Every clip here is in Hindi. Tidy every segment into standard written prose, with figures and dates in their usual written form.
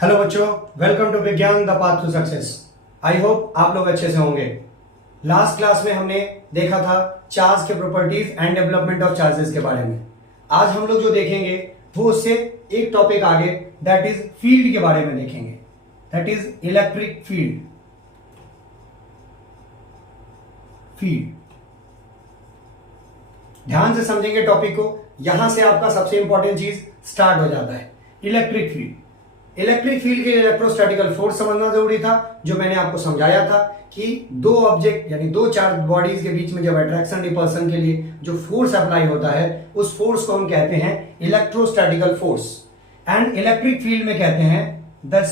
हेलो बच्चों, welcome to Vigyan the path to success. I hope आप लोग अच्छे से होंगे। लास्ट क्लास में हमने देखा था चार्ज के properties and development of charges के बारे में। आज हम लोग जो देखेंगे वो उससे एक टॉपिक आगे, दैट इज फील्ड के बारे में देखेंगे, दैट इज इलेक्ट्रिक फील्ड। ध्यान से समझेंगे टॉपिक को, यहां से आपका सबसे इंपॉर्टेंट चीज स्टार्ट हो जाता है, इलेक्ट्रिक फील्ड। इलेक्ट्रिक फील्ड के लिए इलेक्ट्रोस्टैटिकल फोर्स समझना जरूरी था, जो मैंने आपको समझाया था कि दो ऑब्जेक्ट यानी दो चार्ज बॉडीज के बीच में जब अट्रैक्शन रिपल्सन के लिए जो फोर्स अप्लाई होता है उस फोर्स को हम कहते हैं electrostatical force. And electric field में कहते हैं the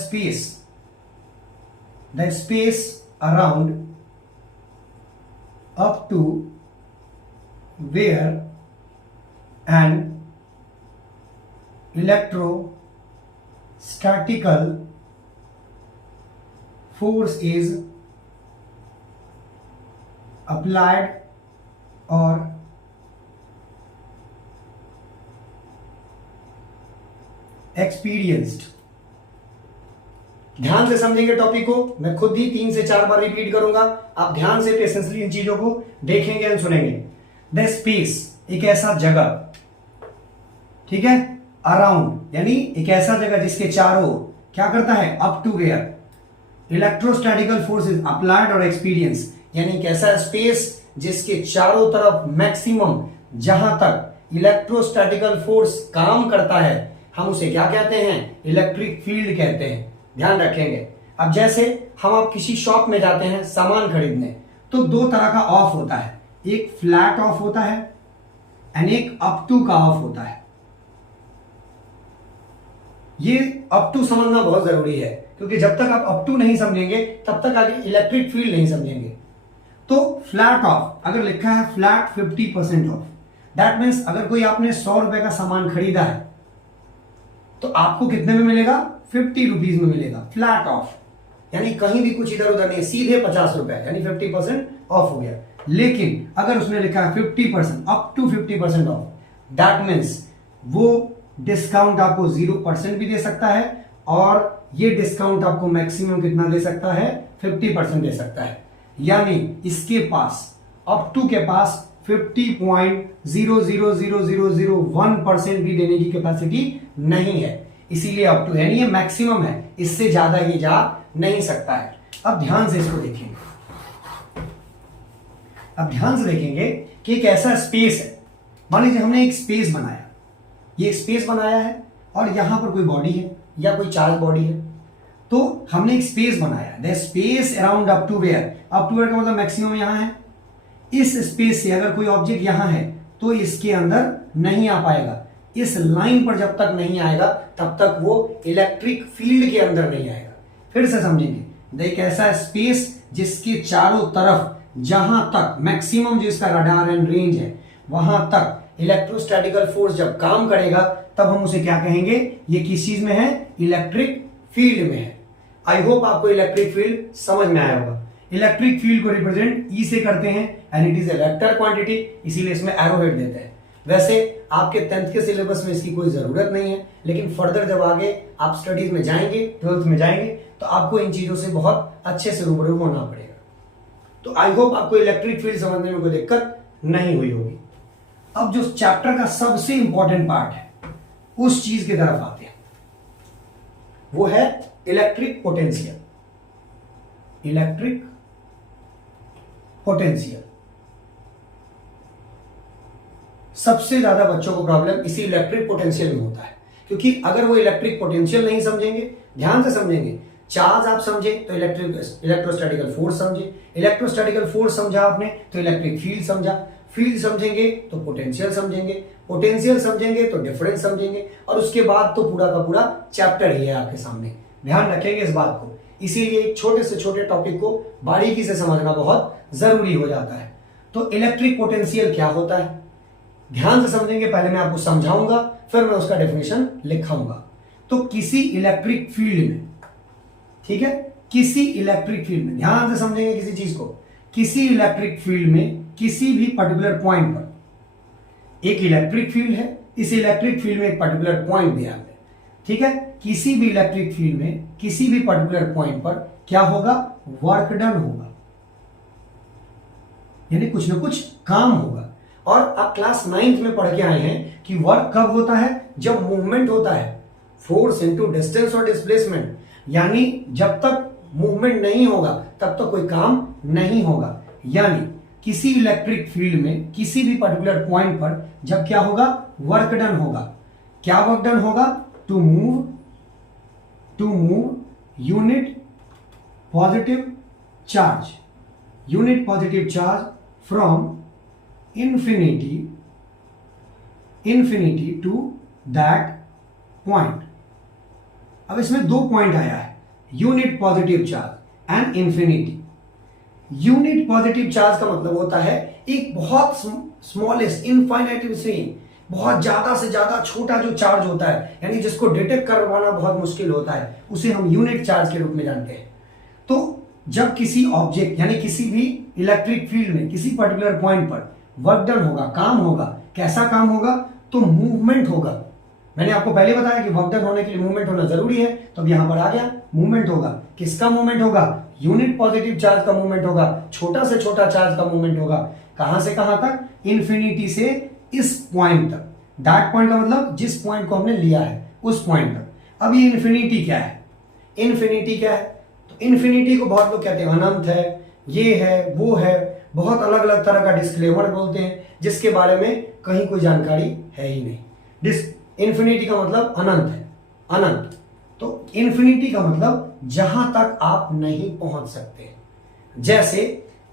space around up to where an electrostatical force is applied or experienced। ध्यान से समझेंगे टॉपिक को, मैं खुद ही 3 से 4 बार रिपीट करूंगा, आप ध्यान से पेशेंसली इन चीजों को देखेंगे एंड सुनेंगे। द स्पेस एक ऐसा जगह, ठीक है, अराउंड यानी एक ऐसा जगह जिसके चारों क्या करता है, up to where electrostatical force is applied और एक्सपीरियंस, यानी एक ऐसा स्पेस जिसके चारों तरफ मैक्सिमम जहां तक इलेक्ट्रोस्टैटिकल फोर्स काम करता है हम उसे क्या कहते हैं, इलेक्ट्रिक फील्ड कहते हैं। ध्यान रखेंगे। अब जैसे आप किसी शॉप में जाते हैं सामान खरीदने, तो दो तरह का ऑफ होता है, एक फ्लैट ऑफ होता है एंड एक अप टू का ऑफ होता है। ये अप टू समझना बहुत जरूरी है, क्योंकि जब तक आप अप टू नहीं समझेंगे तब तक आगे इलेक्ट्रिक फील्ड नहीं समझेंगे। तो फ्लैट ऑफ अगर लिखा है फ्लैट 50% ऑफ, दैट मीन्स अगर कोई आपने 100 रुपए का सामान खरीदा है तो आपको कितने में मिलेगा, 50 रुपीज में मिलेगा, फ्लैट ऑफ, यानी कहीं भी कुछ इधर उधर नहीं, सीधे 50 रुपए यानी 50% ऑफ हो गया। लेकिन अगर उसने लिखा है 50% up to 50% off, that means वो डिस्काउंट आपको 0% भी दे सकता है और ये डिस्काउंट आपको मैक्सिमम कितना दे सकता है, 50% दे सकता है। यानी इसके पास अप टू के पास 50.000001% भी देने की कैपेसिटी नहीं है, इसीलिए अप टू यानी ये मैक्सिमम है, इससे ज्यादा ये जा नहीं सकता है। अब ध्यान से इसको देखेंगे, अब ध्यान से देखेंगे कि एक ऐसा स्पेस है, मान लीजिए हमने एक स्पेस बनाया, ये स्पेस बनाया है और यहां पर कोई बॉडी है या कोई चार्ज बॉडी है, तो हमने एक स्पेस बनाया, the space around up to where, up to where का मतलब मैक्सिमम यहां है। इस स्पेस से अगर कोई ऑब्जेक्ट यहां है तो इसके अंदर नहीं आ पाएगा, इस लाइन पर जब तक नहीं आएगा तब तक वो इलेक्ट्रिक फील्ड के अंदर नहीं आएगा। फिर से समझेंगे, एक ऐसा स्पेस जिसके चारों तरफ जहां तक मैक्सिमम जो इसका रडार एंड रेंज है वहां तक इलेक्ट्रोस्टैटिकल फोर्स जब काम करेगा तब हम उसे क्या कहेंगे, ये किस चीज में है, इलेक्ट्रिक फील्ड में है। आई होप आपको इलेक्ट्रिक फील्ड समझ में आया होगा। इलेक्ट्रिक फील्ड को रिप्रेजेंट ई से करते हैं and it is A vector quantity, इसीलिए इसमें एरोहेड देते हैं। वैसे आपके 10th के सिलेबस में इसकी कोई जरूरत नहीं है, लेकिन फर्दर जब आगे आप स्टडीज में जाएंगे, 12th में जाएंगे, तो आपको इन चीजों से बहुत अच्छे से रूबरू होना पड़ेगा। तो आई होप आपको इलेक्ट्रिक फील्ड समझने में कोई दिक्कत नहीं हुई होगी। अब जो चैप्टर का सबसे इंपॉर्टेंट पार्ट है उस चीज की तरफ आते हैं, वो है इलेक्ट्रिक पोटेंशियल। इलेक्ट्रिक पोटेंशियल सबसे ज्यादा बच्चों को प्रॉब्लम इसी इलेक्ट्रिक पोटेंशियल में होता है, क्योंकि अगर वो इलेक्ट्रिक पोटेंशियल नहीं समझेंगे, ध्यान से समझेंगे, चार्ज आप समझे तो इलेक्ट्रोस्टैटिकल फोर्स समझे, इलेक्ट्रोस्टैटिकल फोर्स समझा आपने तो इलेक्ट्रिक फील्ड समझा, फील्ड समझेंगे तो पोटेंशियल समझेंगे, पोटेंशियल समझेंगे तो डिफरेंस समझेंगे, और उसके बाद तो पूरा का पूरा चैप्टर ही है आपके सामने। ध्यान रखेंगे इस बात को, इसीलिए छोटे से छोटे टॉपिक को बारीकी से समझना बहुत जरूरी हो जाता है। तो इलेक्ट्रिक पोटेंशियल क्या होता है, ध्यान से समझेंगे, पहले मैं आपको समझाऊंगा फिर मैं उसका डेफिनेशन लिखाऊंगा। तो किसी इलेक्ट्रिक फील्ड में, ठीक है, किसी इलेक्ट्रिक फील्ड में, ध्यान से समझेंगे किसी चीज को, किसी इलेक्ट्रिक फील्ड में किसी भी पर्टिकुलर पॉइंट पर एक इलेक्ट्रिक फील्ड है, इस इलेक्ट्रिक फील्ड में एक पर्टिकुलर पॉइंट दिया है, ठीक है, किसी भी इलेक्ट्रिक फील्ड में किसी भी पर्टिकुलर पॉइंट पर क्या होगा, वर्क डन होगा, यानी कुछ ना कुछ काम होगा। और आप क्लास 9th में पढ़ के आए हैं कि वर्क कब होता है, जब मूवमेंट होता है, फोर्स इनटू डिस्टेंस और डिस्प्लेसमेंट, यानी जब तक मूवमेंट नहीं होगा तब तक कोई काम नहीं होगा। यानी किसी इलेक्ट्रिक फील्ड में किसी भी पर्टिकुलर पॉइंट पर जब क्या होगा, वर्क डन होगा। क्या वर्क डन होगा, to move unit positive charge from infinity to that point. अब इसमें दो पॉइंट आया है, unit positive charge and infinity. Unit positive charge का मतलब होता है एक बहुत स्मॉलेस्ट इनफाइनाइटेसिमल, बहुत ज्यादा से ज्यादा छोटा जो चार्ज होता है, यानी जिसको डिटेक्ट करवाना बहुत मुश्किल होता है, उसे हम यूनिट चार्ज के रूप में जानते हैं। तो जब किसी ऑब्जेक्ट यानी किसी भी इलेक्ट्रिक फील्ड में किसी पर्टिकुलर पॉइंट पर वर्क डन होगा, काम होगा, कैसा काम होगा, तो मूवमेंट होगा। मैंने आपको पहले बताया कि वर्क डन होने के लिए मूवमेंट होना जरूरी है, तो अब यहां पर आ गया मूवमेंट होगा। किसका मूवमेंट होगा, यूनिट पॉजिटिव चार्ज का मूवमेंट होगा, छोटा से छोटा चार्ज का मूवमेंट होगा। कहां से कहां तक, इन्फिनिटी से इस पॉइंट तक। दैट पॉइंट का मतलब जिस पॉइंट को हमने लिया है उस पॉइंट तक। अब ये इन्फिनिटी क्या है, इन्फिनिटी क्या है, तो इन्फिनिटी को बहुत लोग कहते हैं अनंत है, ये है, वो है, बहुत अलग अलग तरह का डिस्क्लेमर बोलते हैं जिसके बारे में कहीं कोई जानकारी है ही नहीं। इन्फिनिटी का मतलब अनंत है, अनंत। तो इन्फिनिटी का मतलब जहां तक आप नहीं पहुंच सकते। जैसे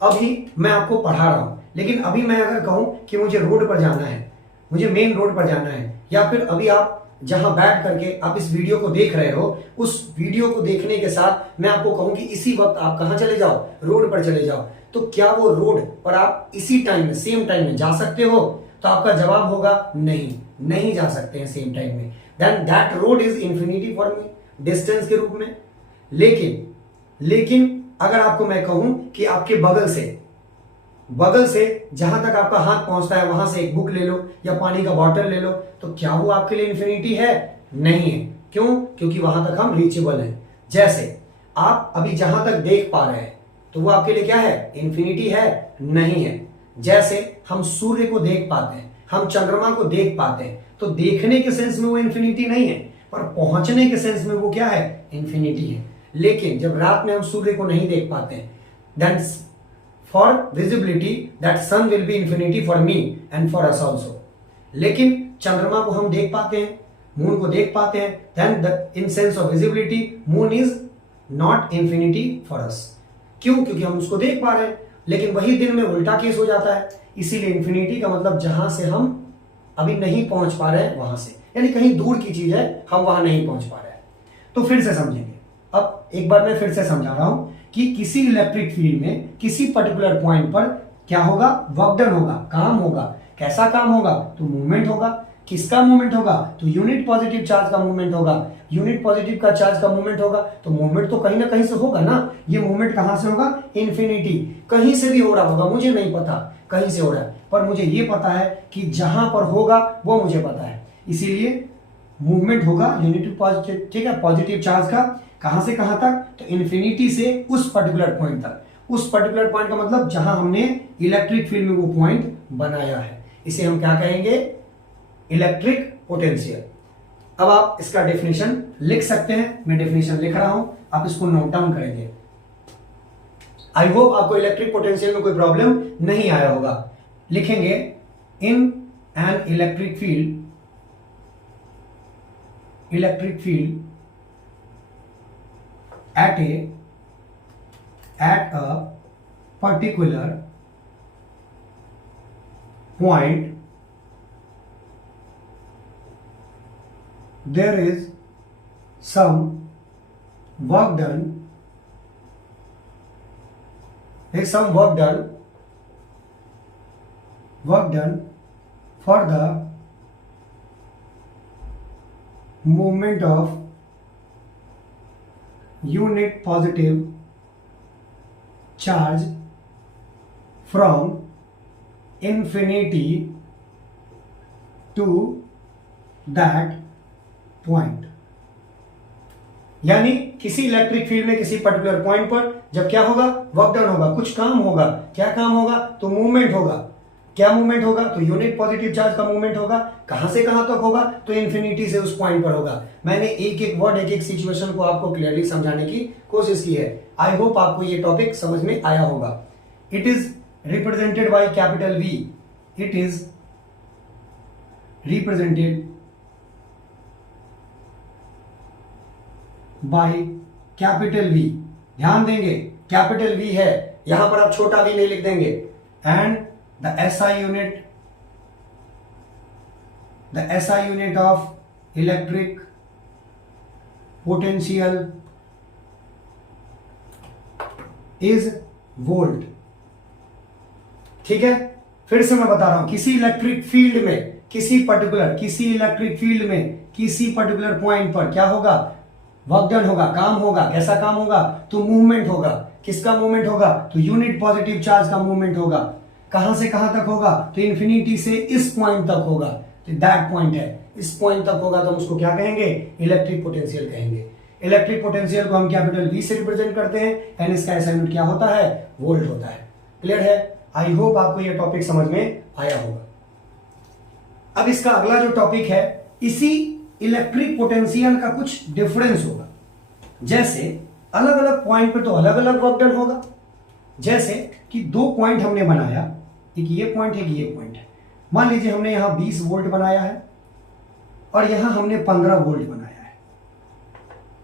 अभी मैं आपको पढ़ा रहा हूं, लेकिन अभी मैं अगर कहूं कि मुझे रोड पर जाना है, मुझे मेन रोड पर जाना है, या फिर अभी आप जहां बैठ करके आप इस वीडियो को देख रहे हो, उस वीडियो को देखने के साथ मैं आपको कहूं कि इसी वक्त आप कहां चले जाओ, रोड पर चले जाओ, तो क्या वो रोड पर आप इसी टाइम में, सेम टाइम में जा सकते हो? तो आपका जवाब होगा नहीं, नहीं जा सकते हैं सेम टाइम में। Then that road is infinity for me, distance के रूप में। लेकिन अगर आपको मैं कहूं कि आपके बगल से जहां तक आपका हाथ पहुंचता है वहां से एक बुक ले लो या पानी का बॉटल ले लो, तो क्या वो आपके लिए इंफिनिटी है? नहीं है। क्यों? क्योंकि वहां तक हम रीचेबल हैं। जैसे आप अभी जहां तक देख पा रहे हैं, तो वो आपके लिए क्या है, इंफिनिटी है? नहीं है। जैसे हम सूर्य को देख पाते हैं, हम चंद्रमा को देख पाते हैं, तो देखने के सेंस में वो इंफिनिटी नहीं है, पर पहुंचने के सेंस में वो क्या है, इंफिनिटी है। लेकिन जब रात में हम सूर्य को नहीं देख पाते हैं, then for visibility that sun will be infinity for me and for us also. लेकिन चंद्रमा को हम देख पाते हैं, मून को देख पाते हैं, then in sense of visibility moon is not infinity for us. क्यों? क्योंकि हम उसको देख पा रहे हैं। लेकिन वही दिन में उल्टा केस हो जाता है। इसीलिए इंफिनिटी का मतलब जहां से हम अभी नहीं पहुंच पा रहे हैं वहां से, यानी कहीं दूर की चीज है, हम वहां नहीं पहुंच पा रहे हैं। तो फिर से समझेंगे। अब एक बार मैं फिर से समझा रहा हूं कि किसी इलेक्ट्रिक फील्ड में किसी पर्टिकुलर पॉइंट पर क्या होगा, वर्क डन होगा, काम होगा। कैसा काम होगा, तो मूवमेंट होगा। किसका मूवमेंट होगा, तो यूनिट पॉजिटिव चार्ज का मूवमेंट होगा। यूनिट पॉजिटिव का चार्ज का मूवमेंट होगा, तो मूवमेंट तो कहीं ना कहीं से होगा ना। ये मूवमेंट कहां से होगा, इन्फिनिटी। कहीं से भी हो रहा होगा, मुझे नहीं पता कहीं से हो रहा है, पर मुझे ये पता है कि जहां पर होगा वो मुझे पता है। इसीलिए मूवमेंट होगा यूनिट पॉजिटिव, ठीक है, पॉजिटिव चार्ज का। कहां से कहां तक, तो इन्फिनिटी से उस पर्टिकुलर पॉइंट तक। उस पर्टिकुलर पॉइंट का मतलब जहां हमने इलेक्ट्रिक फील्ड में वो पॉइंट बनाया है, इसे हम क्या कहेंगे, इलेक्ट्रिक पोटेंशियल। अब आप इसका डेफिनेशन लिख सकते हैं, मैं डेफिनेशन लिख रहा हूं, आप इसको नोट डाउन करेंगे। आई होप आपको इलेक्ट्रिक पोटेंशियल में कोई प्रॉब्लम नहीं आया होगा। लिखेंगे, in an electric field at a particular point there is some work done, for the movement of unit positive charge from infinity to that point. यानी किसी इलेक्ट्रिक फील्ड में किसी पर्टिकुलर पॉइंट पर जब क्या होगा, वर्क डन होगा, कुछ काम होगा, क्या काम होगा, तो मूवमेंट होगा। क्या मूवमेंट होगा, तो यूनिट पॉजिटिव चार्ज का मूवमेंट होगा। कहां से कहां तक होगा, तो इन्फिनिटी से उस पॉइंट पर होगा। मैंने एक एक वर्ड, एक एक सिचुएशन को आपको क्लियरली समझाने की कोशिश की है। आई होप आपको ये टॉपिक समझ में आया होगा। It is represented by capital V. It is represented by capital V. ध्यान देंगे, कैपिटल वी है, यहां पर आप छोटा वी नहीं लिख देंगे। And the SI unit of electric potential is volt। ठीक है, फिर से मैं बता रहा हूं, किसी इलेक्ट्रिक फील्ड में, किसी इलेक्ट्रिक फील्ड में किसी पर्टिकुलर पॉइंट पर क्या होगा, वर्क डन होगा, काम होगा। कैसा काम होगा, तो मूवमेंट होगा। किसका मूवमेंट होगा, तो यूनिट पॉजिटिव चार्ज का मूवमेंट होगा। कहां से कहां तक होगा, तो इन्फिनिटी से इस पॉइंट तक होगा। तो दैट पॉइंट है, इस पॉइंट तक होगा, तो हम उसको क्या कहेंगे, इलेक्ट्रिक पोटेंशियल कहेंगे। इलेक्ट्रिक पोटेंशियल को हम कैपिटल वी से रिप्रेजेंट करते हैं, एंड इसका असाइनमेंट क्या होता है, वोल्ट होता है। क्लियर है? आई होप आपको यह टॉपिक समझ में आया होगा। अब इसका अगला जो टॉपिक है, इसी इलेक्ट्रिक पोटेंशियल का कुछ डिफरेंस होगा। जैसे अलग अलग पॉइंट पर तो अलग अलग वर्क डन होगा। जैसे कि दो पॉइंट हमने बनाया, एक ये पॉइंट है, एक ये पॉइंट है। मान लीजिए हमने यहां 20 वोल्ट बनाया है और यहां हमने 15 वोल्ट बनाया है।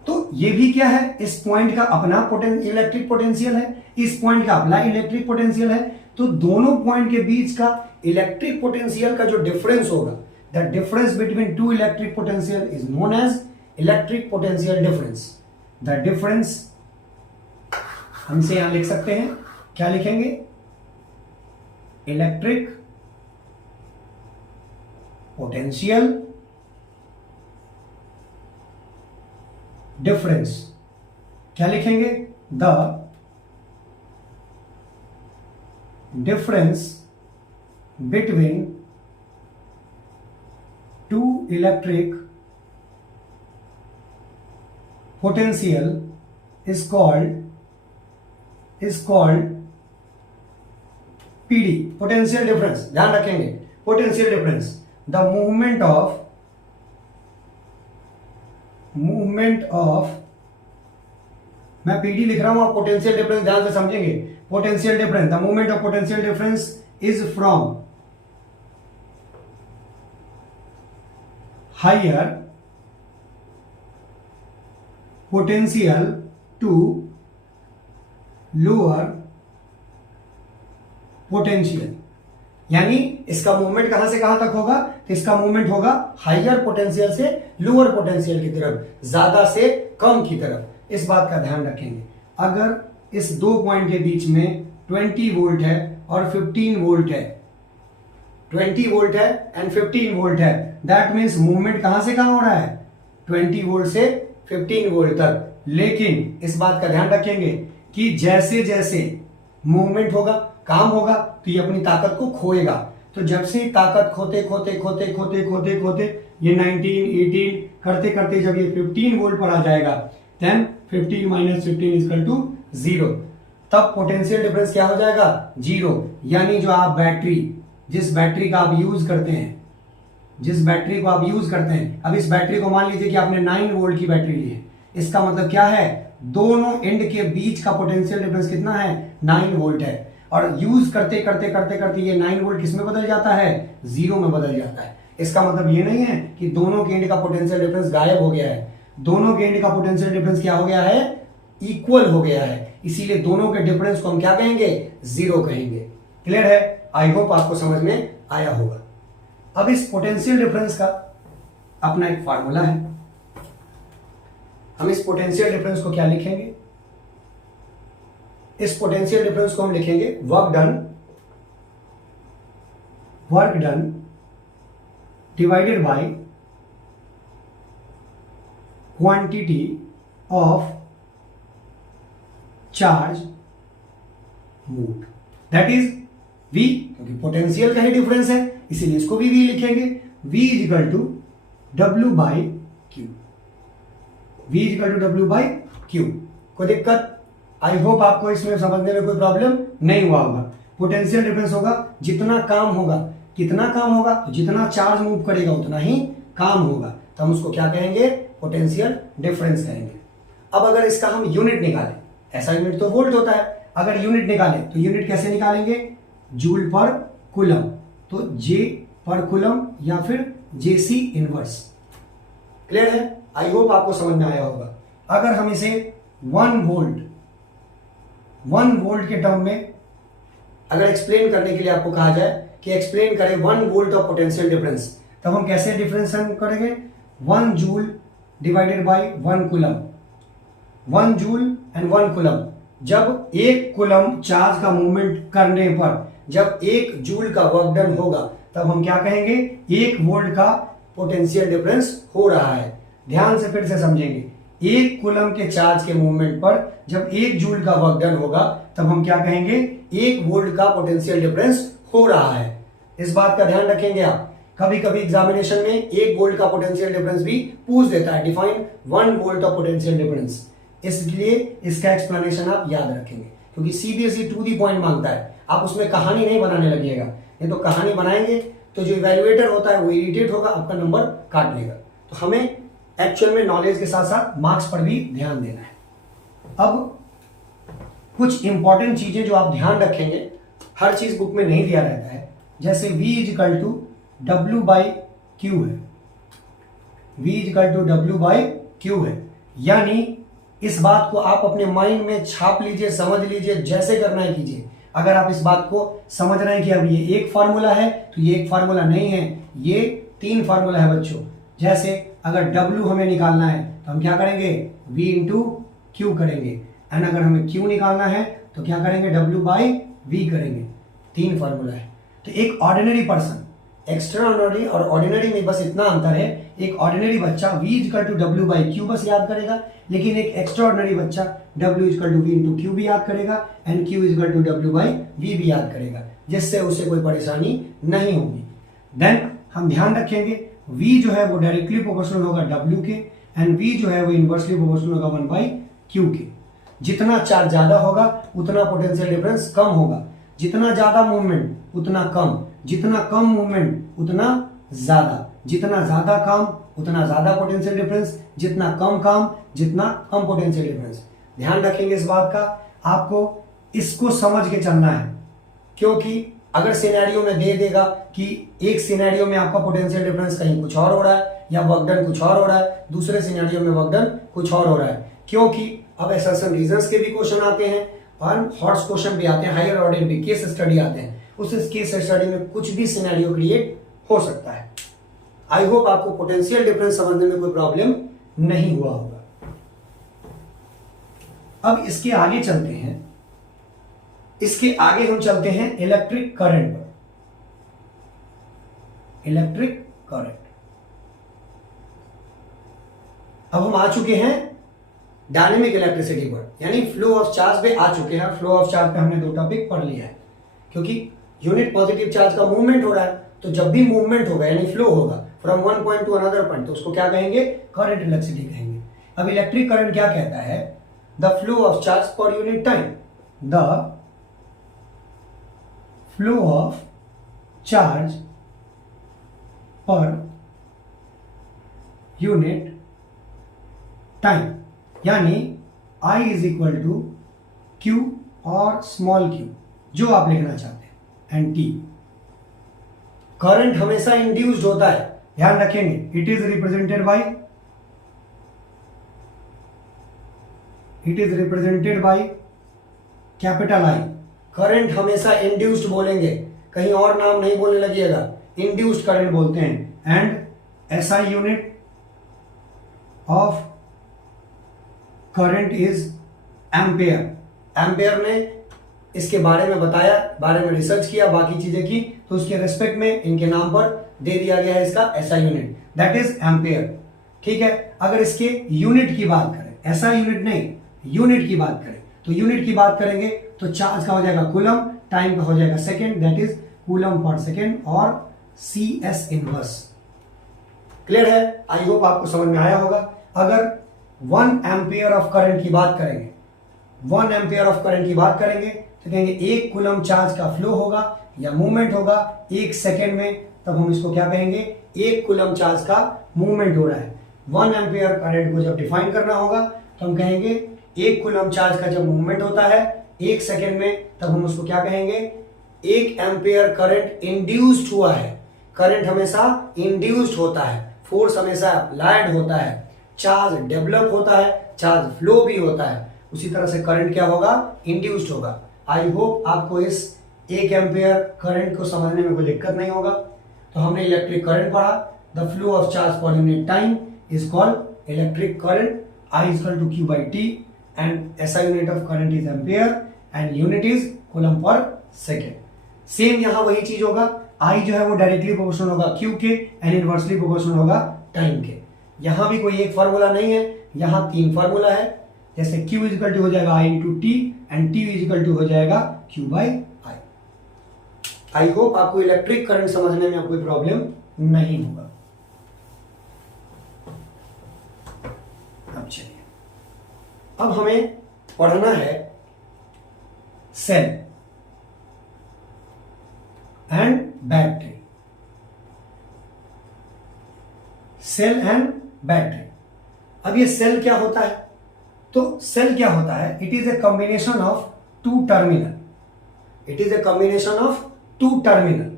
तो ये भी क्या है, इस पॉइंट का अपना इलेक्ट्रिक पोटेंशियल है, इस पॉइंट का अपना इलेक्ट्रिक पोटेंशियल है। तो दोनों पॉइंट के बीच का इलेक्ट्रिक पोटेंशियल का जो डिफरेंस होगा, the difference between two electric potential is known as electric potential difference. The difference हम इसे यहां लिख सकते हैं, क्या लिखेंगे, इलेक्ट्रिक पोटेंशियल डिफरेंस। क्या लिखेंगे, the difference between two electric potential is called PD, potential difference. ध्यान रखेंगे, potential difference, the movement of मैं पीडी लिख रहा हूं, आप पोटेंशियल डिफरेंस ध्यान से समझेंगे। Potential difference, the movement of potential difference is from higher potential to lower potential. यानी इसका मूवमेंट कहां से कहां तक होगा, तो इसका मूवमेंट होगा हायर पोटेंशियल से लोअर पोटेंशियल की तरफ, ज्यादा से कम की तरफ। इस बात का ध्यान रखेंगे। अगर इस दो पॉइंट के बीच में 20 वोल्ट है और 15 वोल्ट है, 20 वोल्ट है एंड 15 वोल्ट है, दैट मीन्स मूवमेंट कहां से कहां हो रहा है, 20 वोल्ट से 15 वोल्ट तक। लेकिन इस बात का ध्यान रखेंगे कि जैसे जैसे मूवमेंट होगा, काम होगा, तो ये अपनी ताकत को खोएगा। तो जब से ताकत खोते खोते खोते खोते खोते खोते ये 19, 18 करते करते जब ये 15 वोल्ट पर आ जाएगा, देन 15 माइनस 15 इक्वल टू 0। तब पोटेंशियल डिफरेंस क्या हो जाएगा, 0। यानी जो आप बैटरी, जिस बैटरी का आप यूज करते हैं, अब इस बैटरी को मान लीजिए कि आपने 9 वोल्ट की बैटरी ली है। इसका मतलब क्या है, दोनों एंड के बीच का पोटेंशियल डिफरेंस कितना है, 9 वोल्ट है। और यूज करते करते करते करते ये 9 वोल्ट किस में बदल जाता है, 0 में बदल जाता है। इसका मतलब ये नहीं है कि दोनों के एंड का पोटेंशियल डिफरेंस गायब हो गया है। दोनों के एंड का पोटेंशियल डिफरेंस क्या हो गया है, इक्वल हो गया है। इसीलिए दोनों के डिफरेंस को हम क्या कहेंगे, 0 कहेंगे। क्लियर है? आई होप आपको समझ में आया होगा। अब इस पोटेंशियल डिफरेंस का अपना एक फार्मूला है। हम इस पोटेंशियल डिफरेंस को क्या लिखेंगे, इस पोटेंशियल डिफरेंस को हम लिखेंगे work done divided by quantity of charge moved, that is V, क्योंकि पोटेंशियल का ही डिफरेंस है इसीलिए इसको भी V लिखेंगे। V is equal to W by Q। V equal to W by Q. कोई दिक्कत? आई होप आपको इसमें समझने में कोई प्रॉब्लम नहीं हुआ होगा। पोटेंशियल डिफरेंस होगा जितना काम होगा, कितना काम होगा, तो जितना चार्ज मूव करेगा उतना ही काम होगा, तो हम उसको क्या कहेंगे? पोटेंशियल डिफरेंस कहेंगे। अब अगर इसका हम यूनिट निकालें, ऐसा यूनिट तो वोल्ट होता है, अगर यूनिट निकालें तो यूनिट कैसे निकालेंगे? जूल पर कूलम, तो जे पर कूलम या फिर जेसी इनवर्स। क्लियर है? आई होप आपको समझ में आया होगा। अगर हम इसे 1 वोल्ट के टर्म में अगर एक्सप्लेन करने के लिए आपको कहा जाए कि एक्सप्लेन करें 1 वोल्ट ऑफ पोटेंशियल डिफरेंस, तब हम कैसे डिफरेंस करेंगे? 1 joule divided by 1 coulomb. 1 joule and 1 coulomb, जब 1 कूलम चार्ज का मूवमेंट करने पर जब 1 जूल का वर्क डन होगा, तब हम क्या कहेंगे? 1 वोल्ट का पोटेंशियल डिफरेंस हो रहा है। ध्यान से फिर से समझेंगे, 1 कूलम के चार्ज के मूवमेंट पर जब 1 जूल का वर्क डन होगा, तब हम क्या कहेंगे? 1 वोल्ट का पोटेंशियल डिफरेंस हो रहा है। इस बात का ध्यान रखेंगे आप। कभी कभी एग्जामिनेशन में 1 वोल्ट का पोटेंशियल डिफरेंस भी पूछ देता है, define 1 volt of potential difference. इसलिए इसका एक्सप्लेनेशन आप याद रखेंगे, क्योंकि सीबीएसई टू दी पॉइंट मांगता है। आप उसमें कहानी नहीं बनाने लगिएगा, नहीं तो कहानी बनाएंगे तो जो इवैल्यूएटर होता है वो इरिटेट होगा, आपका नंबर काट लेगा। तो हमें एक्चुअल में नॉलेज के साथ साथ मार्क्स पर भी ध्यान देना है। अब कुछ इंपॉर्टेंट चीजें जो आप ध्यान रखेंगे, हर चीज बुक में नहीं दिया रहता है, जैसे V is equal to W by Q है। V is equal to W by Q है, यानी इस बात को आप अपने माइंड में छाप लीजिए, समझ लीजिए, जैसे करना है कीजिए। अगर आप इस बात को समझ रहे हैं कि अब ये एक फार्मूला है, तो ये एक फार्मूला नहीं है, ये 3 फार्मूला है बच्चों। जैसे अगर W हमें निकालना है तो हम क्या करेंगे? V इंटू क्यू करेंगे, एंड अगर हमें Q निकालना है तो क्या करेंगे? W बाई V करेंगे। 3 फार्मूला है। तो एक ऑर्डिनरी पर्सन, एक्स्ट्रा ऑर्डिनरी और ऑर्डिनरी में बस इतना अंतर है, एक ऑर्डिनरी बच्चा V equal to W by Q बस याद करेगा, लेकिन एक एक्स्ट्रा ऑर्डिनरी बच्चा W equal to V into Q भी याद करेगा and Q equal to W by V भी याद करेगा, जिससे उसे कोई परेशानी नहीं होगी। देन हम ध्यान रखेंगे V जो है वो डायरेक्टली प्रोपोर्शनल होगा W के, एंड V जो है वो इनवर्सली प्रोपोर्शनल होगा 1 बाई क्यू के। जितना चार्ज ज्यादा होगा उतना पोटेंशियल डिफरेंस कम होगा, जितना ज्यादा मूवमेंट उतना कम, जितना कम मूवमेंट उतना ज्यादा, जितना ज्यादा काम उतना ज्यादा पोटेंशियल डिफरेंस, जितना कम काम जितना कम पोटेंशियल डिफरेंस। ध्यान रखेंगे इस बात का, आपको इसको समझ के चलना है, क्योंकि अगर सिनेरियो में दे देगा कि एक सिनेरियो में आपका पोटेंशियल डिफरेंस कहीं कुछ और हो रहा है या वर्क डन कुछ और हो रहा है, दूसरे सिनेरियो में वर्क डन कुछ और हो रहा है, क्योंकि अब असर्शन रीजंस के भी क्वेश्चन आते हैं और हॉट्स क्वेश्चन भी आते हैं, हायर ऑर्डर भी केस स्टडी आते हैं, उस केस स्टडी में कुछ भी सिनेरियो क्रिएट हो सकता है। आई होप आपको पोटेंशियल डिफरेंस समझने में कोई प्रॉब्लम नहीं हुआ होगा। अब इसके आगे चलते हैं, इसके आगे हम चलते हैं इलेक्ट्रिक करंट पर। इलेक्ट्रिक करंट, अब हम आ चुके हैं डायनेमिक इलेक्ट्रिसिटी पर, यानी फ्लो ऑफ चार्ज पे आ चुके हैं। फ्लो ऑफ चार्ज पे हमने 2 टॉपिक पढ़ लिया है, क्योंकि यूनिट पॉजिटिव चार्ज का मूवमेंट हो रहा है, तो जब भी मूवमेंट होगा यानी फ्लो होगा from one point two another point, तो उसको क्या कहेंगे? करंट इलेक्ट्रिसिटी कहेंगे। अब इलेक्ट्रिक करंट क्या कहता है? The flow of charge per unit time, the flow of charge per unit time, यानी I is equal to Q और स्मॉल q, जो आप लिखना चाहते हैं, एंड T। करंट हमेशा इंड्यूस्ड होता है, ध्यान रखेंगे, it is represented by capital I। Current हमेशा इंड्यूस्ड बोलेंगे, कहीं और नाम नहीं बोलने लगिएगा, इंड्यूस्ड करंट बोलते हैं। And SI unit of current is ampere. Ampere ने इसके बारे में बताया, बारे में रिसर्च किया, बाकी चीजें की, तो उसके रेस्पेक्ट में इनके नाम पर दे दिया गया है इसका SI unit, that is ampere. ठीक है, अगर इसके यूनिट की बात करें, SI यूनिट नहीं, यूनिट की बात करें, तो यूनिट की बात करेंगे तो चार्ज का हो जाएगा कूलम, टाइम का हो जाएगा second, that is coulomb per second, और CS इनवर्स। क्लियर है? आई होप आपको समझ में आया होगा। अगर 1 एम्पियर ऑफ करंट की बात करेंगे, 1 एम्पियर ऑफ करंट की बात करेंगे तो कहेंगे 1 कूलम चार्ज का फ्लो होगा या मूवमेंट होगा 1 सेकेंड में, तब हम इसको क्या कहेंगे, 1 कूलम चार्ज का मूवमेंट हो रहा है। 1 एम्पियर करंट को जब डिफाइन करना होगा तो हम कहेंगे 1 कूलम चार्ज का जब मूवमेंट होता है 1 सेकेंड में, तब हम उसको क्या कहेंगे, 1 एम्पियर करंट इंड्यूस्ड हुआ है। करंट हमेशा इंड्यूस्ड होता है, फोर्स हमेशा अप्लाइड होता है, चार्ज डेवलप होता है, चार्ज फ्लो भी होता है, उसी तरह से करंट क्या होगा, इंड्यूस्ड होगा। आई होप आपको इस 1 एम्पियर करंट को समझने में कोई दिक्कत नहीं होगा। तो हमने इलेक्ट्रिक करंट पढ़ा, the flow of charge per unit time is called electric current, I is equal to Q by T and SI unit of current is ampere and unit is coulomb per second। Same यहाँ वही चीज होगा, I जो है वो डायरेक्टली प्रोपोर्शनल होगा Q के एंड इनवर्सली प्रोपोर्शनल होगा टाइम के। यहाँ भी कोई एक फार्मूला नहीं है, यहाँ 3 फार्मूला है, जैसे Q इज इक्वल टू हो जाएगा I into T and T is equal to हो जाएगा Q by I। I hope आपको इलेक्ट्रिक करंट समझने में कोई प्रॉब्लम नहीं होगा। अब चलिए, अब हमें पढ़ना है cell and battery. Cell and battery. अब ये सेल क्या होता है, तो सेल क्या होता है, it is a combination of 2 terminal. It is a combination of 2 terminal.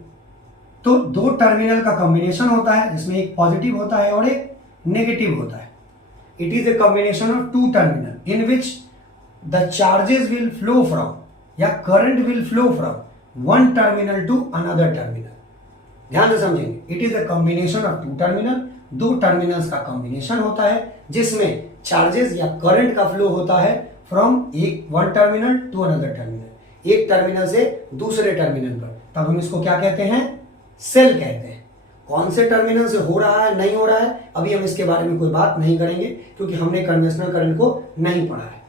तो 2 टर्मिनल का कॉम्बिनेशन होता है जिसमें एक पॉजिटिव होता है और एक नेगेटिव होता है। It is a combination of 2 terminal in which the charges will flow from या current will flow from one terminal to another terminal। ध्यान से समझेंगे, it is a combination of 2 terminal, 2 terminals का combination होता है जिसमें charges या current का flow होता है from one terminal to another terminal, एक टर्मिनल से दूसरे टर्मिनल पर। तब हम इसको क्या कहते हैं, सेल कहते हैं। कौन से टर्मिनल से हो रहा है नहीं हो रहा है अभी हम इसके बारे में कोई बात नहीं करेंगे क्योंकि हमने कन्वेंशनल करंट को नहीं पढ़ा है।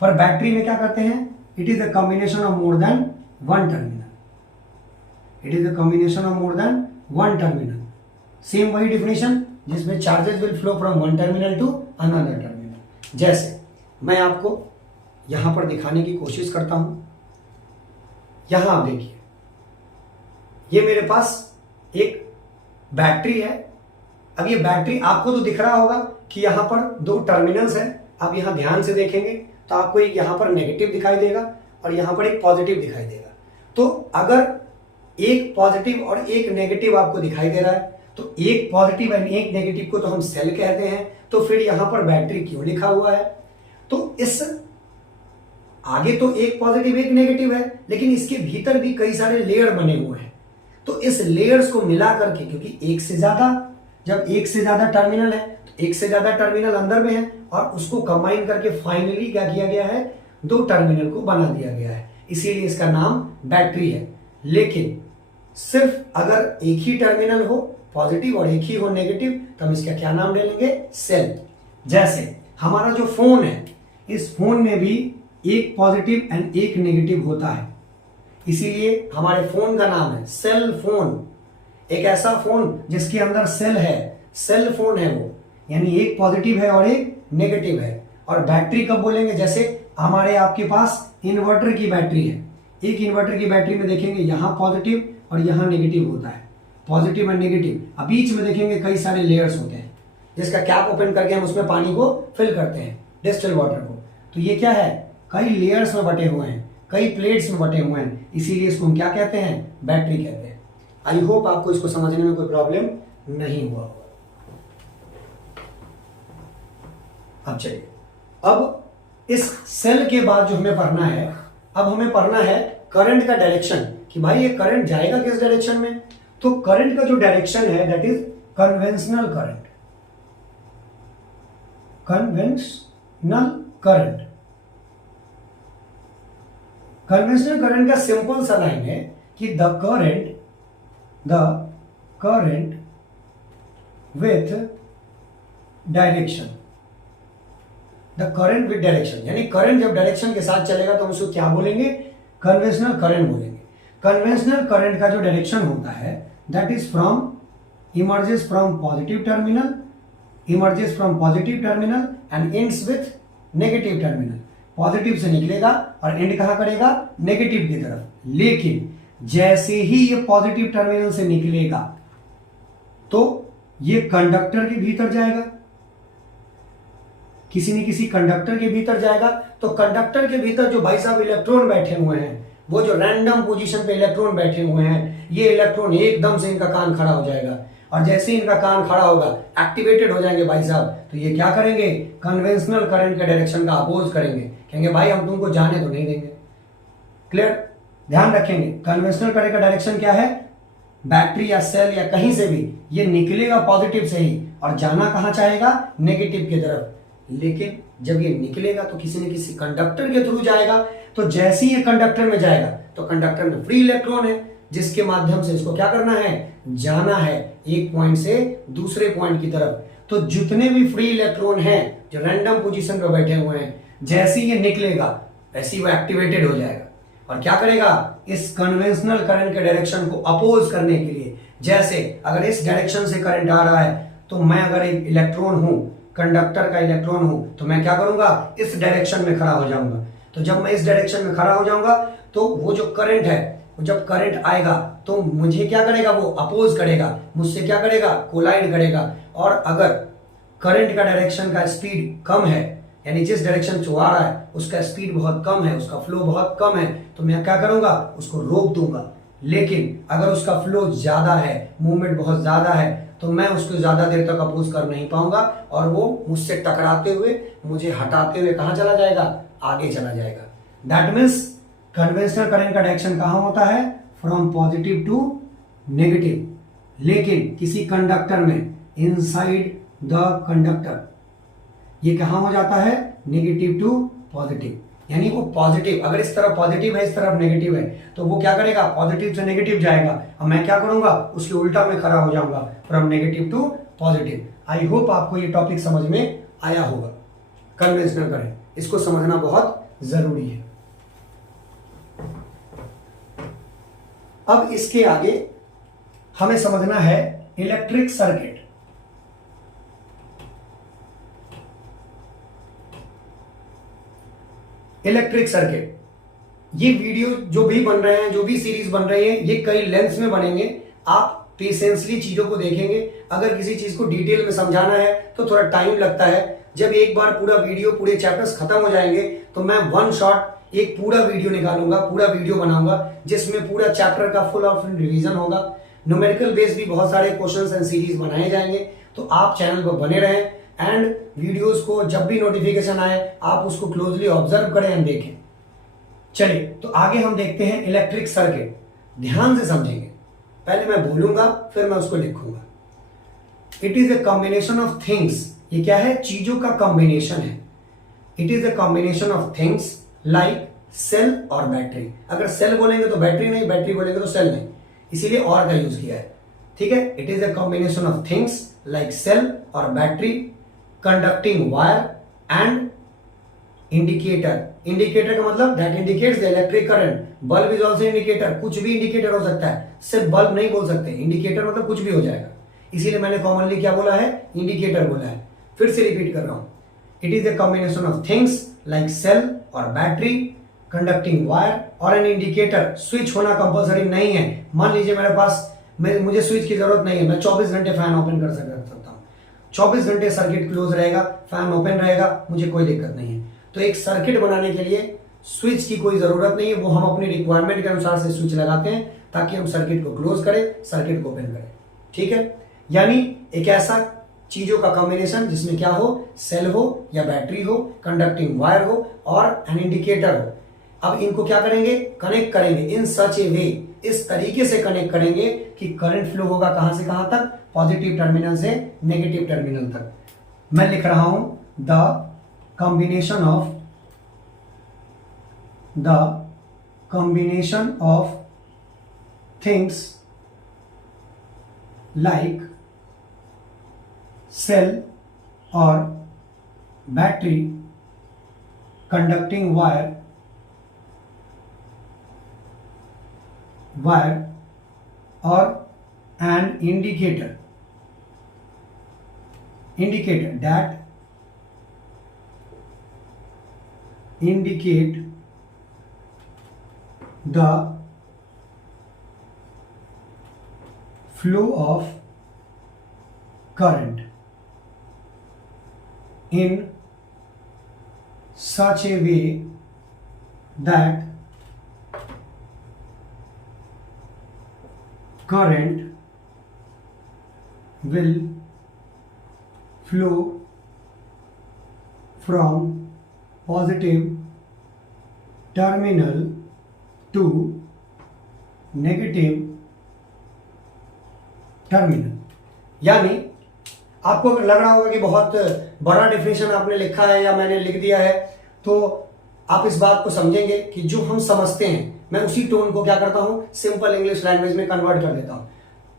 पर बैटरी में क्या करते हैं, it is a combination of more than 1 terminal. It is a combination of more than 1 terminal. Same वही डिफिनेशन जिसमें charges will flow from 1 terminal to another terminal. जैसे मैं आपको यहां पर दिखाने की कोशिश करता हूं, यहां आप देखिए, ये मेरे पास एक बैटरी है। अब ये बैटरी आपको तो दिख रहा होगा कि यहां पर 2 टर्मिनल्स हैं। आप यहां ध्यान से देखेंगे तो आपको एक यहां पर नेगेटिव दिखाई देगा और यहां पर एक पॉजिटिव दिखाई देगा। तो अगर एक पॉजिटिव और एक नेगेटिव आपको दिखाई दे रहा है तो एक पॉजिटिव एंड एक नेगेटिव को तो हम सेल कहते हैं, तो फिर यहां पर बैटरी क्यों लिखा हुआ है। तो इस आगे तो एक पॉजिटिव एक नेगेटिव है, लेकिन इसके भीतर भी कई सारे लेयर बने हुए हैं। तो इस लेयर्स को मिला करके, क्योंकि एक से ज्यादा, जब एक से ज्यादा टर्मिनल है तो एक से ज्यादा टर्मिनल अंदर में है और उसको कंबाइन करके फाइनली क्या किया गया है, 2 टर्मिनल को बना दिया गया है, इसीलिए इसका नाम बैटरी है। लेकिन सिर्फ अगर एक ही टर्मिनल हो पॉजिटिव और एक ही हो नेगेटिव तो हम इसका क्या नाम ले लेंगे, सेल। जैसे हमारा जो फोन है, इस फोन में भी एक पॉजिटिव एंड एक नेगेटिव होता है, इसीलिए हमारे फोन का नाम है सेल फोन। एक ऐसा फोन जिसके अंदर सेल है, सेल फोन है वो, यानी एक पॉजिटिव है और एक नेगेटिव है। और बैटरी कब बोलेंगे, जैसे हमारे आपके पास इन्वर्टर की बैटरी है, एक इन्वर्टर की बैटरी में देखेंगे यहां पॉजिटिव और यहां नेगेटिव होता है, पॉजिटिव एंड नेगेटिव। अब बीच में देखेंगे कई सारे लेयर्स होते हैं जिसका कैप ओपन करके हम उसमें पानी को फिल करते हैं, डिस्टिल वाटर को। तो ये क्या है, कई लेयर्स में बटे हुए हैं, कई प्लेट्स में बटे हुए हैं, इसीलिए इसको हम क्या कहते हैं, बैटरी कहते हैं। आई होप आपको इसको समझने में कोई प्रॉब्लम नहीं हुआ होगा। अब चलिए, अब इस सेल के बाद जो हमें पढ़ना है, अब हमें पढ़ना है करंट का डायरेक्शन, कि भाई ये करंट जाएगा किस डायरेक्शन में। तो करंट का जो डायरेक्शन है that is conventional current. Conventional current, conventional current का सिंपल सा लाइन है कि the current with direction, the current with direction, यानी करंट जब डायरेक्शन के साथ चलेगा तो हम उसको क्या बोलेंगे, कन्वेंशनल करंट बोलेंगे। कन्वेंशनल करंट का जो डायरेक्शन होता है that is from, emerges from positive terminal emerges from positive terminal and ends with negative terminal. Positive से निकलेगा और एंड कहां करेगा? नेगेटिव की तरफ। लेकिन जैसे ही ये पॉजिटिव टर्मिनल से निकलेगा तो ये कंडक्टर के भीतर जाएगा, किसी न किसी कंडक्टर के भीतर जाएगा। तो कंडक्टर के भीतर जो भाई साहब इलेक्ट्रॉन बैठे हुए हैं, वो जो रैंडम पोजीशन पे इलेक्ट्रॉन बैठे हुए हैं, ये इलेक्ट्रॉन एकदम से इनका कान खड़ा हो जाएगा और जैसे ही इनका कान खड़ा होगा, एक्टिवेटेड हो जाएंगे भाई साहब, तो ये क्या करेंगे? कन्वेंशनल करंट के डायरेक्शन का अपोज करेंगे, कहेंगे भाई हम तुमको जाने तो नहीं देंगे। क्लियर? ध्यान रखेंगे, कन्वेंशनल करंट का डायरेक्शन क्या है? बैटरी या सेल या कहीं से भी ये निकलेगा पॉजिटिव से ही और जाना कहां चाहेगा? नेगेटिव की तरफ। लेकिन जब ये निकलेगा तो किसी न किसी कंडक्टर के थ्रू जाएगा। तो जैसे ही ये कंडक्टर में जाएगा तो कंडक्टर में फ्री इलेक्ट्रॉन है, जिसके माध्यम से इसको क्या करना है? जाना है एक पॉइंट से दूसरे पॉइंट की तरफ। तो जितने भी फ्री इलेक्ट्रॉन हैं जो रैंडम पोजीशन पर बैठे हुए हैं, जैसे ही ये निकलेगा वैसे ही वो एक्टिवेटेड हो जाएगा और क्या करेगा? इस कन्वेंशनल करंट के डायरेक्शन को अपोज करने के लिए, जैसे अगर इस डायरेक्शन से करंट आ रहा है तो मैं अगर एक इलेक्ट्रॉन हूं, कंडक्टर का इलेक्ट्रॉन हूं, तो मैं क्या करूंगा? इस डायरेक्शन में खड़ा हो जाऊंगा। तो जब मैं इस डायरेक्शन में खड़ा हो जाऊंगा तो वो जो करंट है, जब करंट आएगा तो मुझे क्या करेगा? वो अपोज करेगा, मुझसे क्या करेगा? कोलाइड करेगा। और अगर करंट का डायरेक्शन का स्पीड कम है, यानी जिस डायरेक्शन से आ रहा है उसका स्पीड बहुत कम है, उसका फ्लो बहुत कम है, तो मैं क्या करूंगा? उसको रोक दूंगा। लेकिन अगर उसका फ्लो ज्यादा है, मूवमेंट बहुत ज्यादा है, तो मैं उसको ज्यादा देर तक अपोज कर नहीं पाऊंगा और वो मुझसे टकराते हुए, मुझे हटाते हुए कहां चला जाएगा? आगे चला जाएगा। दैट मीन्स कन्वेंशनल करंट का डायरेक्शन कहां होता है? From positive to negative. लेकिन किसी कंडक्टर में, इनसाइड द कंडक्टर, ये कहां हो जाता है? Negative to positive. यानी वो पॉजिटिव, अगर इस तरफ पॉजिटिव है, इस तरफ नेगेटिव है, तो वो क्या करेगा? पॉजिटिव से नेगेटिव जाएगा और मैं क्या करूंगा? उसके उल्टा में खड़ा हो जाऊंगा, from negative to positive. I hope आपको ये टॉपिक समझ में आया होगा। कन्वेंशनल करंट, इसको समझना बहुत जरूरी है। अब इसके आगे हमें समझना है इलेक्ट्रिक सर्किट। इलेक्ट्रिक सर्किट, ये वीडियो जो भी बन रहे हैं, जो भी सीरीज बन रही है, ये कई लेंथ्स में बनेंगे। आप पेशेंसली चीजों को देखेंगे। अगर किसी चीज को डिटेल में समझाना है तो थोड़ा टाइम लगता है। जब एक बार पूरा वीडियो, पूरे चैप्टर्स खत्म हो जाएंगे तो मैं वन शॉट एक पूरा वीडियो निकालूंगा, पूरा वीडियो बनाऊंगा, जिसमें पूरा चैप्टर का फुल ऑफ रिवीजन होगा। न्यूमेरिकल बेस भी बहुत सारे क्वेश्चंस एंड सीरीज बनाए जाएंगे। तो आप चैनल पर बने रहें एंड वीडियोस को जब भी नोटिफिकेशन आए आप उसको क्लोजली ऑब्जर्व करें एंड देखें। चलिए, तो आगे हम देखते हैं इलेक्ट्रिक सर्किट। ध्यान से समझेंगे, पहले मैं बोलूंगा फिर मैं उसको लिखूंगा। It is a combination of things. ये क्या है? चीजों का कॉम्बिनेशन है। It is a combination of things like cell और बैटरी। अगर सेल बोलेंगे तो बैटरी नहीं, बैटरी बोलेंगे तो सेल नहीं, इसीलिए और का यूज किया है। ठीक है? It is a combination of things like cell और battery, conducting wire and indicator. Indicator का मतलब that indicates the electric current. Bulb is also indicator, कुछ भी इंडिकेटर हो सकता है, सिर्फ बल्ब नहीं बोल सकते। इंडिकेटर मतलब कुछ भी हो जाएगा, इसीलिए मैंने कॉमनली क्या बोला है? इंडिकेटर बोला है। फिर से रिपीट कर रहा हूं, it is a combination of things like cell और बैटरी, कंडक्टिंग वायर और एन इंडिकेटर। स्विच होना कंपलसरी नहीं है। मान लीजिए मेरे पास, मुझे स्विच की जरूरत नहीं है, मैं 24 घंटे फैन ओपन कर सकता हूं। 24 घंटे सर्किट क्लोज रहेगा, फैन ओपन रहेगा, मुझे कोई दिक्कत नहीं है। तो एक सर्किट बनाने के लिए स्विच की कोई जरूरत नहीं है, वो हम अपनी रिक्वायरमेंट के अनुसार से स्विच लगाते हैं ताकि हम सर्किट को क्लोज करें, सर्किट को ओपन करें। ठीक है? यानी एक ऐसा चीजों का कॉम्बिनेशन जिसमें क्या हो? सेल हो या बैटरी हो, कंडक्टिंग वायर हो और एन इंडिकेटर हो। अब इनको क्या करेंगे? कनेक्ट करेंगे इन सच ए वे, इस तरीके से कनेक्ट करेंगे कि करंट फ्लो होगा कहां से कहां तक? पॉजिटिव टर्मिनल से नेगेटिव टर्मिनल तक। मैं लिख रहा हूं the combination of things like cell or battery, conducting wire or an indicator indicator that indicate the flow of current in such a way that current will flow from positive terminal to negative terminal. यानी आपको अगर लग रहा होगा कि बहुत बड़ा डेफिनेशन आपने लिखा है या मैंने लिख दिया है, तो आप इस बात को समझेंगे कि जो हम समझते हैं मैं उसी टोन को क्या करता हूं, सिंपल इंग्लिश लैंग्वेज में कन्वर्ट कर देता हूं।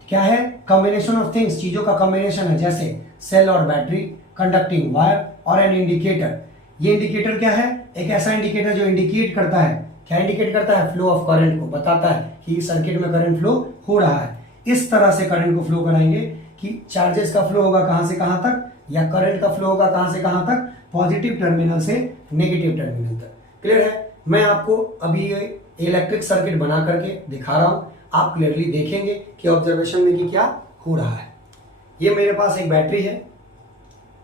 क्या है? कॉम्बिनेशन ऑफ थिंग्स, चीजों का कॉम्बिनेशन है, जैसे सेल और बैटरी, कंडक्टिंग वायर और एन इंडिकेटर। ये इंडिकेटर क्या है? एक ऐसा इंडिकेटर जो इंडिकेट करता है, क्या इंडिकेट करता है? फ्लो ऑफ करंट को बताता है कि इस सर्किट में करंट फ्लो हो रहा है। इस तरह से करंट को फ्लो कराएंगे कि चार्जेस का फ्लो होगा कहां से कहां तक, या करंट का फ्लो होगा कहां से कहां तक, पॉजिटिव टर्मिनल से नेगेटिव टर्मिनल तक। क्लियर है? मैं आपको अभी ये इलेक्ट्रिक सर्किट बना करके दिखा रहा हूं, आप क्लियरली देखेंगे कि ऑब्जर्वेशन में कि क्या हो रहा है। ये मेरे पास एक बैटरी है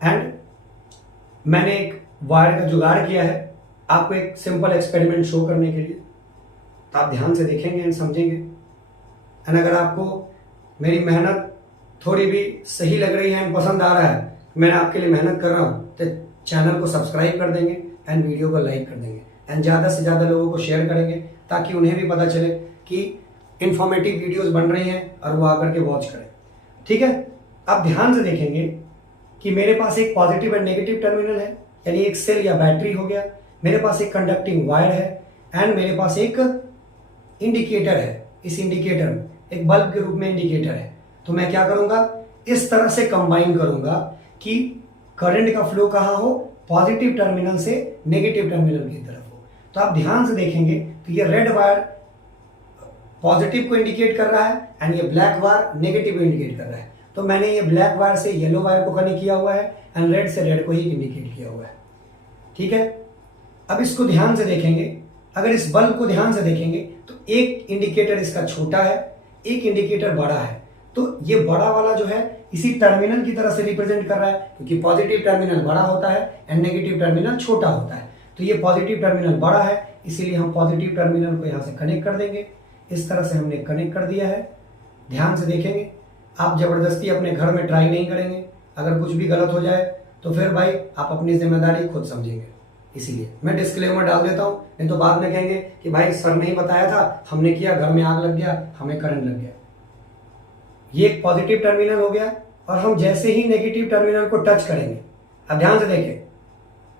एंड मैंने एक वायर का जुगाड़ किया है आपको एक सिंपल एक्सपेरिमेंट शो करने के लिए। तो आप ध्यान से देखेंगे एंड समझेंगे। एंड अगर आपको मेरी मेहनत थोड़ी भी सही लग रही है एंड पसंद आ रहा है, मैं आपके लिए मेहनत कर रहा हूं, तो चैनल को सब्सक्राइब कर देंगे एंड वीडियो को लाइक कर देंगे एंड ज़्यादा से ज़्यादा लोगों को शेयर करेंगे ताकि उन्हें भी पता चले कि इंफॉर्मेटिव वीडियोस बन रही हैं और वो आकर के वॉच करें। ठीक है? आप ध्यान से देखेंगे कि मेरे पास एक पॉजिटिव एंड नेगेटिव टर्मिनल है, यानी एक सेल या बैटरी हो गया, मेरे पास एक कंडक्टिंग वायर है एंड मेरे पास एक इंडिकेटर है। इस इंडिकेटर में एक बल्ब के रूप में इंडिकेटर है। तो मैं क्या करूंगा, इस तरह से कंबाइन करूंगा कि करंट का फ्लो कहां हो, पॉजिटिव टर्मिनल से नेगेटिव टर्मिनल की तरफ हो। तो आप ध्यान से देखेंगे तो ये रेड वायर पॉजिटिव को इंडिकेट कर रहा है एंड ये ब्लैक वायर नेगेटिव को इंडिकेट कर रहा है। तो मैंने ये ब्लैक वायर से येलो वायर को कनेक्ट किया हुआ है एंड रेड से रेड को ही इंडिकेट किया हुआ है। ठीक है? अब इसको ध्यान से देखेंगे, अगर इस बल्ब को ध्यान से देखेंगे तो एक इंडिकेटर इसका छोटा है, एक इंडिकेटर बड़ा है। तो ये बड़ा वाला जो है इसी टर्मिनल की तरह से रिप्रेजेंट कर रहा है, क्योंकि पॉजिटिव टर्मिनल बड़ा होता है एंड नेगेटिव टर्मिनल छोटा होता है। तो ये पॉजिटिव टर्मिनल बड़ा है, इसीलिए हम पॉजिटिव टर्मिनल को यहां से कनेक्ट कर देंगे। इस तरह से हमने कनेक्ट कर दिया है। ध्यान से देखेंगे, आप जबरदस्ती अपने घर में ट्राई नहीं करेंगे। अगर कुछ भी गलत हो जाए तो फिर भाई आप अपनी जिम्मेदारी खुद समझेंगे। इसीलिए मैं डिस्क्लेमर डाल देता हूं, नहीं तो बाद में कहेंगे कि भाई सर नहीं बताया था, हमने किया, घर में आग लग गया, हमें करंट लग गया। ये एक पॉजिटिव टर्मिनल हो गया और हम जैसे ही नेगेटिव टर्मिनल को टच करेंगे, अब ध्यान से देखें,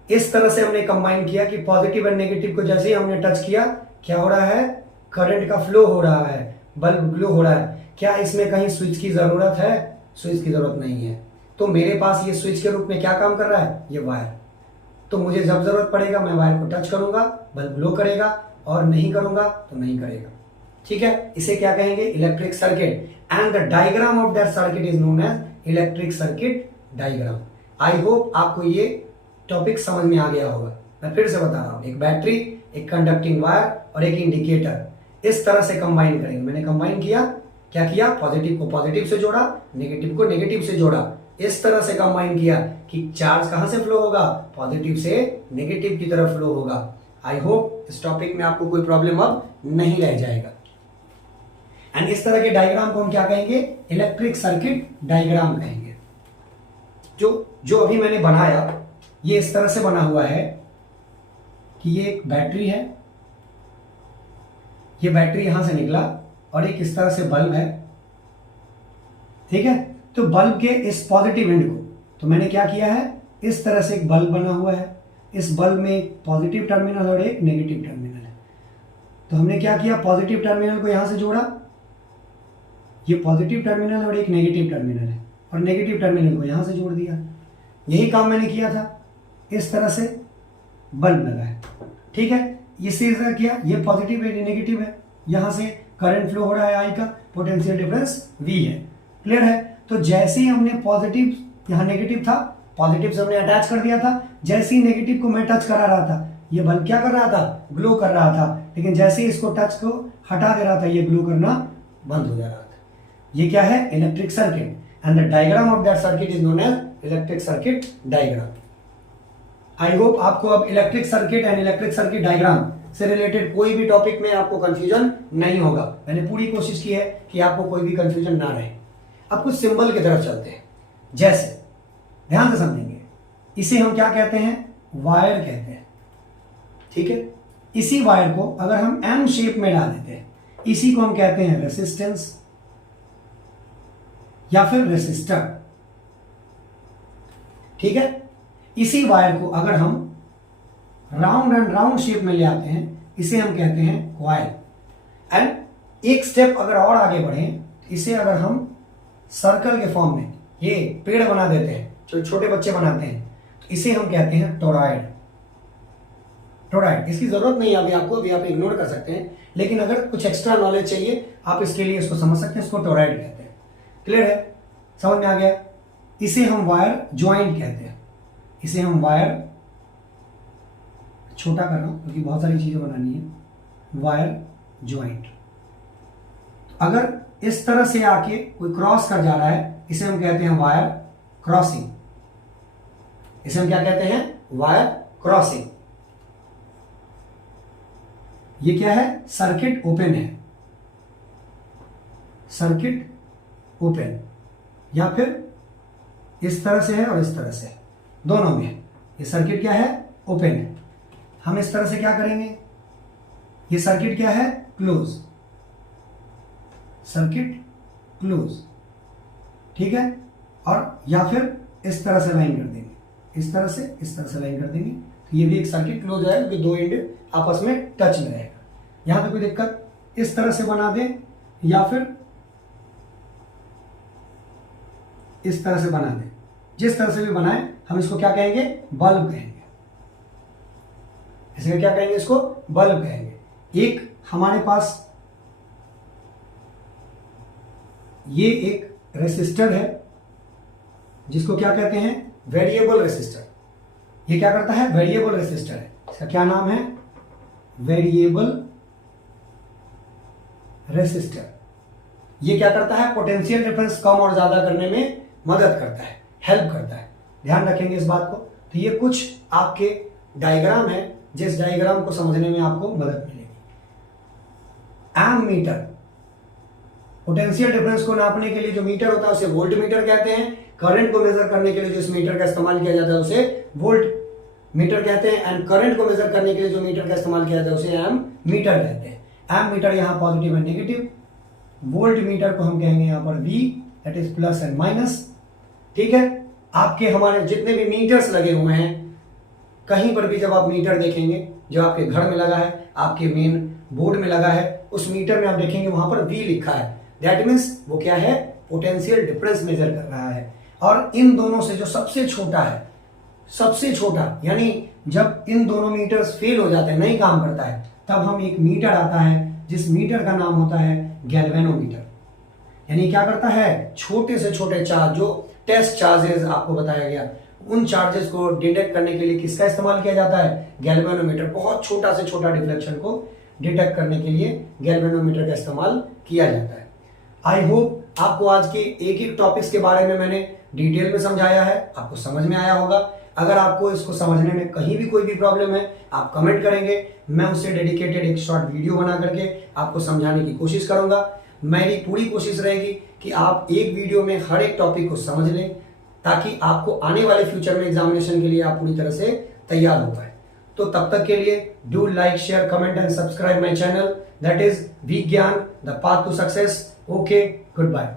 इस तरह से हमने कंबाइन किया कि पॉजिटिव एंड नेगेटिव को जैसे ही हमने टच किया, क्या हो रहा है? करंट का फ्लो हो रहा है, बल्ब ग्लो हो रहा है। क्या इसमें कहीं स्विच की जरूरत है? स्विच की जरूरत नहीं है। तो मेरे पास ये स्विच के रूप में क्या काम कर रहा है? ये वायर। तो मुझे जब जरूरत पड़ेगा मैं वायर को टच करूंगा, बल्ब ग्लो करेगा, और नहीं करूंगा तो नहीं करेगा। ठीक है? इसे क्या कहेंगे? Electric circuit. And the diagram of that circuit is known as electric circuit diagram. I hope आपको ये टॉपिक समझ में आ गया होगा। मैं फिर से बता रहा हूं, एक बैटरी, एक कंडक्टिंग वायर और एक इंडिकेटर, इस तरह से कंबाइन करेंगे। मैंने कंबाइन किया, क्या किया? पॉजिटिव को पॉजिटिव से जोड़ा, नेगेटिव को नेगेटिव से जोड़ा। इस तरह से कंबाइन किया कि चार्ज कहां से फ्लो होगा? पॉजिटिव से नेगेटिव की तरफ फ्लो होगा। आई होप इस टॉपिक में आपको कोई प्रॉब्लम अब नहीं रह जाएगा। एंड इस तरह के डायग्राम को हम क्या कहेंगे? इलेक्ट्रिक सर्किट डायग्राम कहेंगे। जो अभी मैंने बनाया ये इस तरह से बना हुआ है कि ये एक बैटरी है, ये बैटरी यहां से निकला और एक इस तरह से बल्ब है। ठीक है? तो बल्ब के इस पॉजिटिव एंड को तो मैंने क्या किया है, इस तरह से एक बल्ब बना हुआ है, इस बल्ब में एक पॉजिटिव टर्मिनल और एक नेगेटिव टर्मिनल है। तो हमने क्या किया, पॉजिटिव टर्मिनल को यहां से जोड़ा, ये पॉजिटिव टर्मिनल और एक नेगेटिव टर्मिनल है, और नेगेटिव टर्मिनल को यहां से जोड़ दिया। यही काम मैंने किया था, इस तरह से बल्ब लगा है। ठीक है? इसे किया, ये पॉजिटिव है, ये नेगेटिव है, यहां से करंट फ्लो हो रहा है, आई का पोटेंशियल डिफरेंस V है। क्लियर है? तो जैसे ही हमने पॉजिटिव यहाँ नेगेटिव था, पॉजिटिव से हमने अटैच कर दिया था। जैसे ही नेगेटिव को मैं टच करा रहा था, ये बल्ब क्या कर रहा था, ग्लो कर रहा था। लेकिन जैसे ही इसको टच को हटा दे रहा था, ये ग्लो करना बंद हो जा रहा था। ये क्या है, electric circuit, and the diagram of that circuit is known as electric circuit diagram. I hope आपको अब electric circuit and electric circuit diagram से रिलेटेड कोई भी टॉपिक में आपको कंफ्यूजन नहीं होगा। मैंने पूरी कोशिश की है कि आपको कोई भी कंफ्यूजन ना रहे। अब कुछ सिंबल की तरफ चलते हैं। जैसे ध्यान से समझेंगे, इसे हम क्या कहते हैं, वायर कहते हैं, ठीक है। इसी वायर को अगर हम एम शेप में डाल देते हैं, इसी को हम कहते हैं रेसिस्टेंस या फिर रेसिस्टर, ठीक है। इसी वायर को अगर हम राउंड एंड राउंड शेप में ले आते हैं, इसे हम कहते हैं कॉइल। एंड एक स्टेप अगर और आगे बढ़े, इसे अगर हम सर्कल के फॉर्म में ये पेड़ बना देते हैं, जो छोटे बच्चे बनाते हैं, तो इसे हम कहते हैं टोरॉइड। टोरॉइड, इसकी जरूरत नहीं है अभी आपको, अभी आप इग्नोर कर सकते हैं, लेकिन अगर कुछ एक्स्ट्रा नॉलेज चाहिए आप इसके लिए इसको समझ सकते हैं, इसको टोरॉइड कहते हैं। क्लियर है, समझ में आ गया। इसे हम वायर ज्वाइंट कहते हैं, इसे हम वायर, छोटा कर रहा हूं क्योंकि बहुत सारी चीजें बनानी है, वायर ज्वाइंट। अगर इस तरह से आके कोई क्रॉस कर जा रहा है, इसे हम कहते हैं वायर क्रॉसिंग। इसे हम क्या कहते हैं, वायर क्रॉसिंग। ये क्या है, सर्किट ओपन है, सर्किट ओपन, या फिर इस तरह से है और इस तरह से, दोनों में ये सर्किट क्या है, ओपन है। हम इस तरह से क्या करेंगे, ये सर्किट क्या है, क्लोज, सर्किट क्लोज, ठीक है। और या फिर इस तरह से लाइन कर देंगे, इस तरह से लाइन कर देंगे, तो ये भी एक सर्किट क्लोज है क्योंकि दो एंड आपस में टच में रहेगा। यहां पे कोई दिक्कत, इस तरह से बना दें या फिर इस तरह से बना दें, जिस तरह से भी बनाए हम इसको क्या कहेंगे, बल्ब कहेंगे। इसे क्या कहेंगे, इसको बल्ब कहेंगे। एक हमारे पास ये एक रेसिस्टर है जिसको क्या कहते हैं, वेरिएबल रेसिस्टर। ये क्या करता है, वेरिएबल रेसिस्टर है। इसका क्या नाम है, वेरिएबल रेसिस्टर। ये क्या करता है, पोटेंशियल डिफरेंस कम और ज्यादा करने में मदद करता है, हेल्प करता है। ध्यान रखेंगे इस बात को। तो ये कुछ आपके डायग्राम है, जिस डायग्राम को समझने में आपको मदद मिलेगी। एम मीटर, पोटेंशियल डिफरेंस को नापने के लिए जो मीटर होता है उसे वोल्ट मीटर कहते हैं। करंट को मेजर करने के लिए जो इस मीटर का इस्तेमाल किया जाता है उसे वोल्ट मीटर कहते हैं। एंड करंट को मेजर करने के लिए जो मीटर का इस्तेमाल किया जाता है उसे एम मीटर कहते हैं। एम मीटर यहाँ positive and negative, voltmeter को हम कहेंगे यहाँ पर V, that is plus and minus, ठीक है। आपके हमारे जितने भी मीटर्स लगे हुए हैं, कहीं पर भी जब आप मीटर देखेंगे, जो आपके घर में लगा है, आपके मेन बोर्ड में लगा है, उस मीटर में आप देखेंगे वहां पर वी लिखा है। दैट मीन्स वो क्या है, पोटेंशियल डिफरेंस मेजर कर रहा है। और इन दोनों से जो सबसे छोटा है, सबसे छोटा, यानी जब इन दोनों मीटर्स फेल हो जाते हैं, नहीं काम करता है, तब हम एक मीटर आता है जिस मीटर का नाम होता है गैल्वेनोमीटर। यानी क्या करता है, छोटे से छोटे चार्ज, जो टेस्ट चार्जेस आपको बताया गया, उन चार्जेस को डिटेक्ट करने के लिए किसका इस्तेमाल किया जाता है, गैल्वेनोमीटर। बहुत छोटा से छोटा डिफ्लेक्शन को डिटेक्ट करने के लिए गैल्वेनोमीटर का इस्तेमाल किया जाता है। आई होप आपको आज के एक एक टॉपिक्स के बारे में मैंने डिटेल में समझाया है, आपको समझ में आया होगा। अगर आपको इसको समझने में कहीं भी कोई भी प्रॉब्लम है, आप कमेंट करेंगे, मैं उससे डेडिकेटेड एक शॉर्ट वीडियो बना करके आपको समझाने की कोशिश करूंगा। मेरी पूरी कोशिश रहेगी कि आप एक वीडियो में हर एक टॉपिक को समझ लें, ताकि आपको आने वाले फ्यूचर में एग्जामिनेशन के लिए आप पूरी तरह से तैयार हो पाए। तो तब तक के लिए do like, share, comment and subscribe my channel, that is Vigyan the path to success. Okay, good bye.